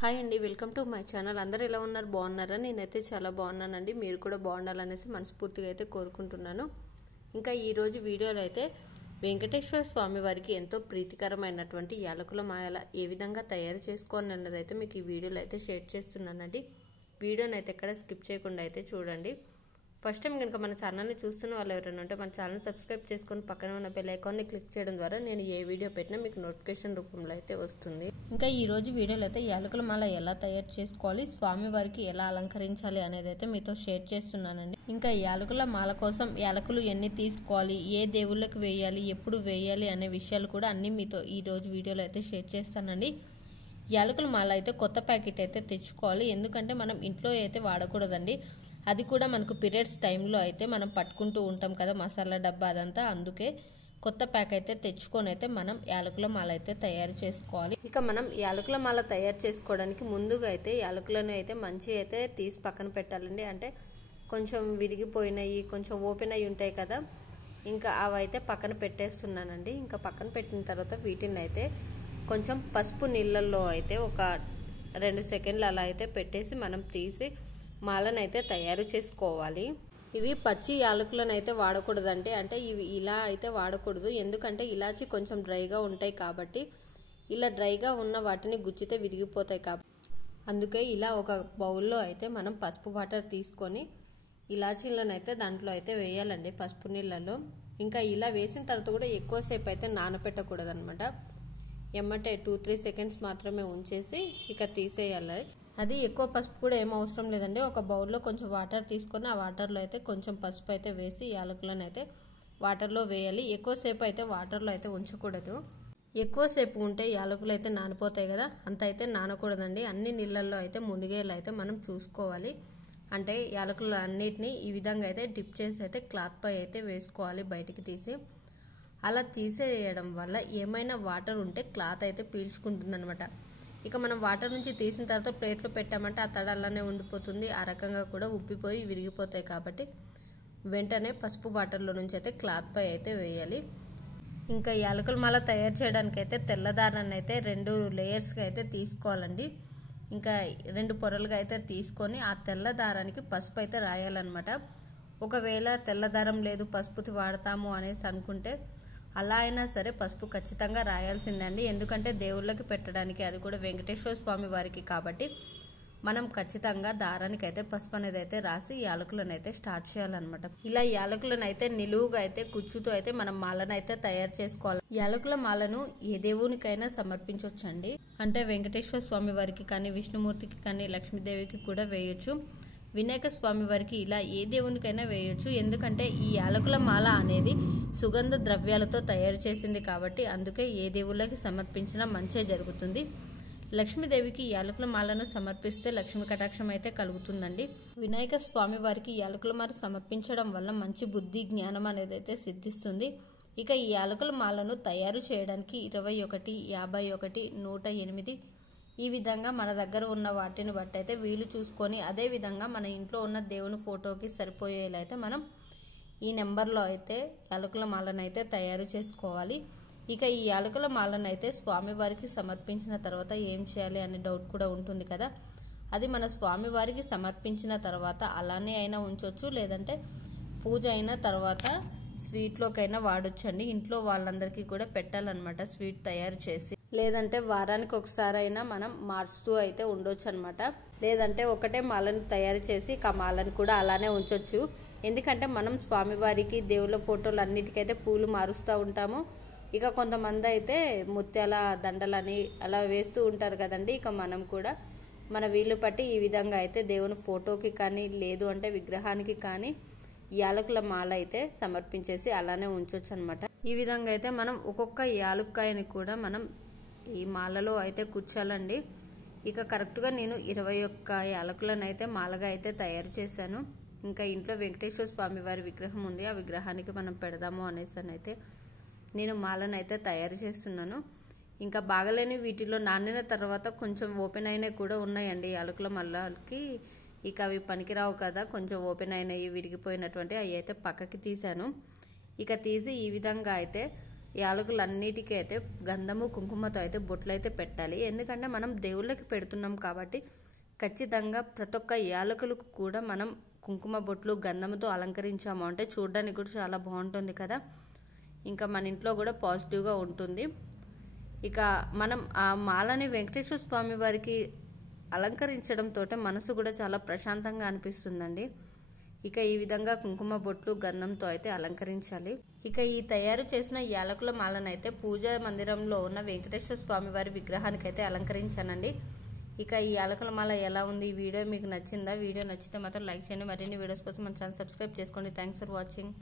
Hi అండి, welcome to my channel. అందరూ ఎలా ఉన్నారు? బాగున్నారా? నేనైతే చాలా బాగున్నానండి. మీరు కూడా బాగుండాలనేసి మనస్ఫూర్తిగా అయితే కోరుకుంటున్నాను. ఇంకా ఈరోజు వీడియోలో అయితే వెంకటేశ్వర స్వామి వారికి ఎంతో ప్రీతికరమైనటువంటి యాలకుల మాల ఏ విధంగా తయారు చేసుకోవాలన్నది అయితే మీకు ఈ వీడియోలో అయితే షేర్ చేస్తున్నానండి. వీడియోని అయితే ఎక్కడ స్కిప్ చేయకుండా అయితే చూడండి. ఫస్ట్ టైం కనుక మన ఛానల్ని చూస్తున్న వాళ్ళు ఎవరైనా ఉంటే మన ఛానల్ సబ్స్క్రైబ్ చేసుకొని పక్కన ఉన్న బెల్ ఐకాన్ని క్లిక్ చేయడం ద్వారా నేను ఏ వీడియో పెట్టినా మీకు నోటిఫికేషన్ రూపంలో అయితే వస్తుంది. ఇంకా ఈ రోజు వీడియోలో అయితే యాలకుల మాల ఎలా తయారు చేసుకోవాలి, స్వామివారికి ఎలా అలంకరించాలి అనేది అయితే మీతో షేర్ చేస్తున్నానండి. ఇంకా యాలకుల మాల కోసం యాలకులు ఎన్ని తీసుకోవాలి, ఏ దేవుళ్ళకి వేయాలి, ఎప్పుడు వేయాలి అనే విషయాలు కూడా అన్నీ మీతో ఈ రోజు వీడియోలో అయితే షేర్ చేస్తానండి. యాలకుల మాల అయితే కొత్త ప్యాకెట్ అయితే తెచ్చుకోవాలి, ఎందుకంటే మనం ఇంట్లో అయితే వాడకూడదండి. అది కూడా మనకు పీరియడ్స్ టైంలో అయితే మనం పట్టుకుంటూ ఉంటాం కదా మసాలా డబ్బా అదంతా, అందుకే కొత్త ప్యాక్ అయితే తెచ్చుకొని అయితే మనం యాలకుల మాల అయితే తయారు చేసుకోవాలి. ఇక మనం యాలకుల మాల తయారు చేసుకోవడానికి ముందుగా అయితే యాలకులను అయితే మంచిగా అయితే తీసి పక్కన పెట్టాలండి. అంటే కొంచెం విరిగిపోయినాయి, కొంచెం ఓపెన్ అయి ఉంటాయి కదా, ఇంకా అవి అయితే పక్కన పెట్టేస్తున్నానండి. ఇంకా పక్కన పెట్టిన తర్వాత వీటిని అయితే కొంచెం పసుపు నీళ్ళల్లో అయితే ఒక 2 సెకండ్లు అలా అయితే పెట్టేసి మనం తీసి మాలను అయితే తయారు చేసుకోవాలి. ఇవి పచ్చి యాలకులను అయితే వాడకూడదండి. అంటే ఇవి ఇలా అయితే వాడకూడదు, ఎందుకంటే ఇలాచి కొంచెం డ్రైగా ఉంటాయి కాబట్టి ఇలా డ్రైగా ఉన్న వాటిని గుచ్చితే విరిగిపోతాయి కాబట్టి అందుకే ఇలా ఒక బౌల్లో అయితే మనం పసుపు వాటర్ తీసుకొని ఇలాచీలను అయితే దాంట్లో అయితే వేయాలండి పసుపు నీళ్ళలో. ఇంకా ఇలా వేసిన తర్వాత కూడా ఎక్కువసేపు అయితే నానపెట్టకూడదు అనమాట. ఎమ్మటే 2-3 సెకండ్స్ మాత్రమే ఉంచేసి ఇక తీసేయాలి. అది ఎక్కువ పసుపు కూడా ఏం అవసరం లేదండి. ఒక బౌల్లో కొంచెం వాటర్ తీసుకొని ఆ వాటర్లో అయితే కొంచెం పసుపు అయితే వేసి యాలకులను అయితే వాటర్లో వేయాలి. ఎక్కువసేపు అయితే వాటర్లో అయితే ఉంచకూడదు. ఎక్కువసేపు ఉంటే యాలకులు అయితే నానిపోతాయి కదా, అంత అయితే నానకూడదండి. అన్ని నీళ్ళల్లో అయితే మునిగేలా అయితే మనం చూసుకోవాలి. అంటే యాలకులు అన్నిటినీ ఈ విధంగా అయితే డిప్ చేసి అయితే క్లాత్ పై అయితే వేసుకోవాలి బయటికి తీసి. అలా తీసేయడం వల్ల ఏమైనా వాటర్ ఉంటే క్లాత్ అయితే పీల్చుకుంటుంది అనమాట. ఇక మనం వాటర్ నుంచి తీసిన తర్వాత ప్లేట్లో పెట్టామంటే ఆ తడ అలానే ఉండిపోతుంది. ఆ రకంగా కూడా ఉబ్బిపోయి విరిగిపోతాయి కాబట్టి వెంటనే పసుపు వాటర్లో నుంచి అయితే క్లాత్ పై అయితే వేయాలి. ఇంకా యాలకుల మాల తయారు చేయడానికి అయితే తెల్లదారాన్ని అయితే 2 లేయర్స్గా అయితే తీసుకోవాలండి. ఇంకా 2 పొరలుగా అయితే తీసుకొని ఆ తెల్ల దారానికి పసుపు అయితే రాయాలన్నమాట. ఒకవేళ తెల్లదారం లేదు పసుపు వాడతాము అనేసి అనుకుంటే అలా అయినా సరే పసుపు ఖచ్చితంగా రాయాల్సిందండి. ఎందుకంటే దేవుళ్ళకి పెట్టడానికి, అది కూడా వెంకటేశ్వర స్వామి వారికి కాబట్టి మనం ఖచ్చితంగా దారానికి అయితే పసుపు అనేది అయితే రాసి యాలకులను అయితే స్టార్ట్ చేయాలన్నమాట. ఇలా యాలకులను అయితే నిలువుగా అయితే కుచ్చుతో అయితే మనం మాలను అయితే తయారు చేసుకోవాలి. యాలకుల మాలను ఏ దేవునికైనా సమర్పించవచ్చండి. అంటే వెంకటేశ్వర స్వామి వారికి కానీ, విష్ణుమూర్తికి కానీ, లక్ష్మీదేవికి కూడా వేయొచ్చు. వినాయక స్వామి వారికి ఇలా ఏ దేవునికైనా వేయొచ్చు. ఎందుకంటే ఈ యాలకుల మాల అనేది సుగంధ ద్రవ్యాలతో తయారు చేసింది కాబట్టి అందుకే ఏ దేవుళ్ళకి సమర్పించినా మంచే జరుగుతుంది. లక్ష్మీదేవికి యాలకుల మాలను సమర్పిస్తే లక్ష్మీ కటాక్షం అయితే కలుగుతుందండి. వినాయక స్వామి వారికి యాలకుల మాల సమర్పించడం వల్ల మంచి బుద్ధి, జ్ఞానం అనేది అయితే సిద్ధిస్తుంది. ఇక ఈ యాలకుల మాలను తయారు చేయడానికి 21, 51, 108 ఈ విధంగా మన దగ్గర ఉన్న వాటిని బట్టి అయితే వీలు చూసుకొని, అదే విధంగా మన ఇంట్లో ఉన్న దేవుని ఫోటోకి సరిపోయేలా అయితే మనం ఈ నెంబర్లో అయితే యాలకుల మాలను అయితే తయారు చేసుకోవాలి. ఇక ఈ యాలకుల మాలను అయితే స్వామివారికి సమర్పించిన తర్వాత ఏం చేయాలి అనే డౌట్ కూడా ఉంటుంది కదా, అది మన స్వామివారికి సమర్పించిన తర్వాత అలానే అయినా ఉంచవచ్చు, లేదంటే పూజ అయిన తర్వాత స్వీట్లోకైనా వాడొచ్చండి. ఇంట్లో వాళ్ళందరికీ కూడా పెట్టాలన్నమాట స్వీట్ తయారు చేసి. లేదంటే వారానికి ఒకసారి అయినా మనం మార్చుతూ అయితే ఉండొచ్చు అనమాట. లేదంటే ఒకటే మాలను తయారు చేసి ఆ మాలను కూడా అలానే ఉంచొచ్చు. ఎందుకంటే మనం స్వామివారికి, దేవుళ్ళ ఫోటోలు అన్నిటికైతే పూలు మారుస్తూ ఉంటాము. ఇక కొంతమంది అయితే ముత్యాల దండలని అలా వేస్తూ ఉంటారు కదండి. ఇక మనం కూడా మన వీలు పట్టి ఈ విధంగా అయితే దేవుని ఫోటోకి కానీ, లేదు అంటే విగ్రహానికి కానీ యాలకుల మాల అయితే సమర్పించేసి అలానే ఉంచొచ్చు అనమాట. ఈ విధంగా అయితే మనం ఒక్కొక్క యాలుక్కాయని కూడా మనం ఈ మాలలో అయితే కూర్చోాలండి. ఇక కరెక్ట్గా నేను 21 యాలకులను అయితే మాలగా అయితే తయారు చేశాను. ఇంకా ఇంట్లో వెంకటేశ్వర స్వామి వారి విగ్రహం ఉంది, ఆ విగ్రహానికి మనం పెడదాము అనేసి అయితే నేను మాలను అయితే తయారు చేస్తున్నాను. ఇంకా బాగలేని వీటిలో నానిన తర్వాత కొంచెం ఓపెన్ అయినవి కూడా ఉన్నాయండి యాలకుల మాలకి. ఇక అవి పనికిరావు కదా, కొంచెం ఓపెన్ అయినవి విరిగిపోయినటువంటి అవి అయితే పక్కకి తీసాను. ఇక తీసి ఈ విధంగా అయితే యాలకులన్నిటికీ అయితే గంధము కుంకుమతో అయితే బొట్లు అయితే పెట్టాలి. ఎందుకంటే మనం దేవుళ్ళకి పెడుతున్నాం కాబట్టి ఖచ్చితంగా ప్రతి ఒక్క యాలకులకు కూడా మనం కుంకుమ బొట్లు గంధముతో అలంకరించాము అంటే చూడడానికి కూడా చాలా బాగుంటుంది కదా. ఇంకా మన ఇంట్లో కూడా పాజిటివ్గా ఉంటుంది. ఇక మనం ఆ మాలని వెంకటేశ్వర స్వామి వారికి అలంకరించడంతో మనసు కూడా చాలా ప్రశాంతంగా అనిపిస్తుందండి. ఇక ఈ విధంగా కుంకుమ బొట్లు గంధంతో అయితే అలంకరించాలి. ఇక ఈ తయారు చేసిన యాలకుల మాలను అయితే పూజా మందిరంలో ఉన్న వెంకటేశ్వర స్వామి వారి విగ్రహానికి అయితే అలంకరించానండి. ఇక ఈ యాలకుల మాల ఎలా ఉంది, ఈ వీడియో మీకు నచ్చిందా? వీడియో నచ్చితే మాత్రం లైక్ చేయండి. మరిన్ని వీడియోస్ కోసం మన ఛానల్ సబ్స్క్రైబ్ చేసుకోండి. Thanks for watching.